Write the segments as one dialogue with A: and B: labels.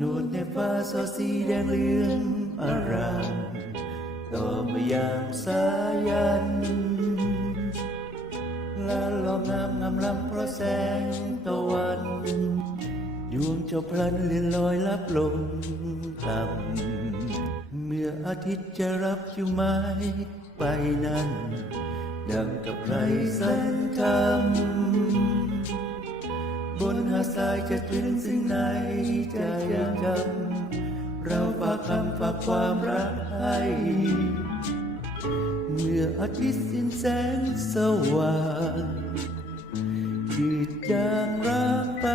A: นวดในฟ้าสอดสีแดงเหลืองอารามต่อมาอย่างสายันลาลองงามงามลำเพราะแสงตะวันดวงเจ้าพลันเลื่อนลอยลับลงต่ำเมื่ออาทิตย์จะรับอยู่ไม้ไปนั้น ดังกับใครสันคำ บนหาดทรายจะถึงสิ่งไหนจะยังจำเราฝากคำฝากความรักให้เมื่ออาทิตย์สิ้นแสงสว่างจืดจางรางไป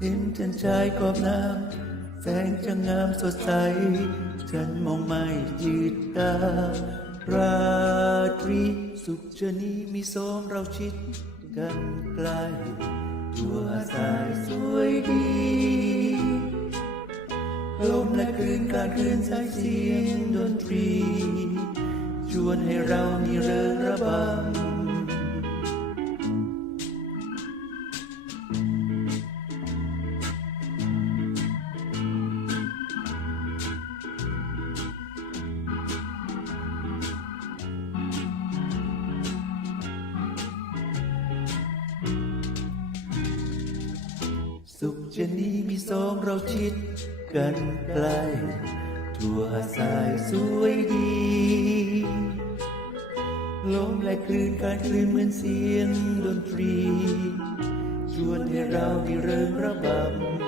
A: เห็นจันชายขอบน้ำแสงจะงามสดใส ฉันมองไม่จืดตาราตรีสุขชนี้มีสองเราชิด กันไกลตัวสายสวยดีลมและคลื่นการคลื่นสายเสียงดนตรี ชวนให้เรามีเริงระบำ สุขชะนี้มีสองเราชิดกันไกล ทั่วสายสวยดีลมและคลื่นการคลื่นเหมือนเสียงดนตรี ชวนให้เรามีเริงระบำ